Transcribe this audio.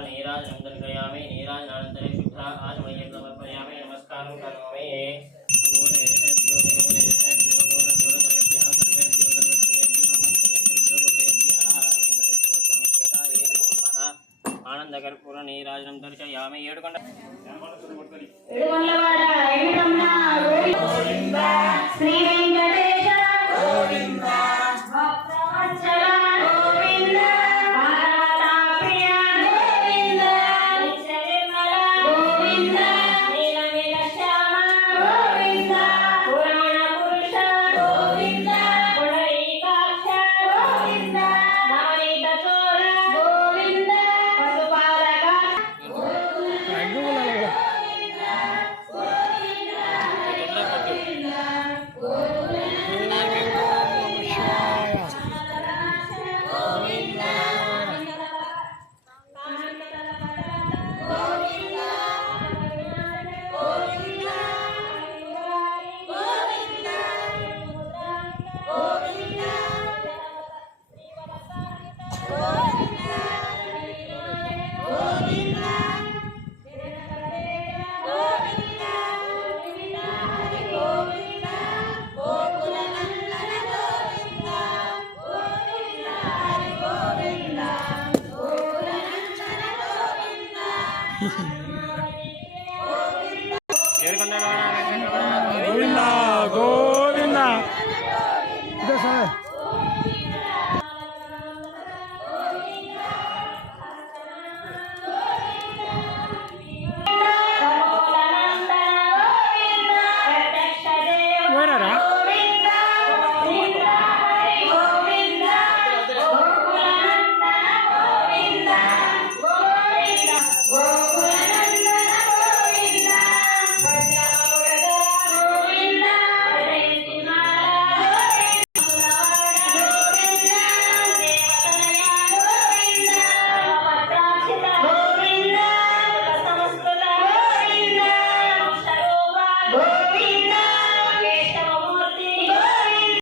నీరాజనం దర్శయామి నీరాజనానంతరే శుద్ధ ఆచమయ్యం సమర్పయామి నమస్కారం కరోమి ఆనందకర్పూర నీరాజనం దర్శయామి ఏడుకొండ తిరుమలవాడ గోవిందా గోవిందా. ఇదే సార్. వేరారా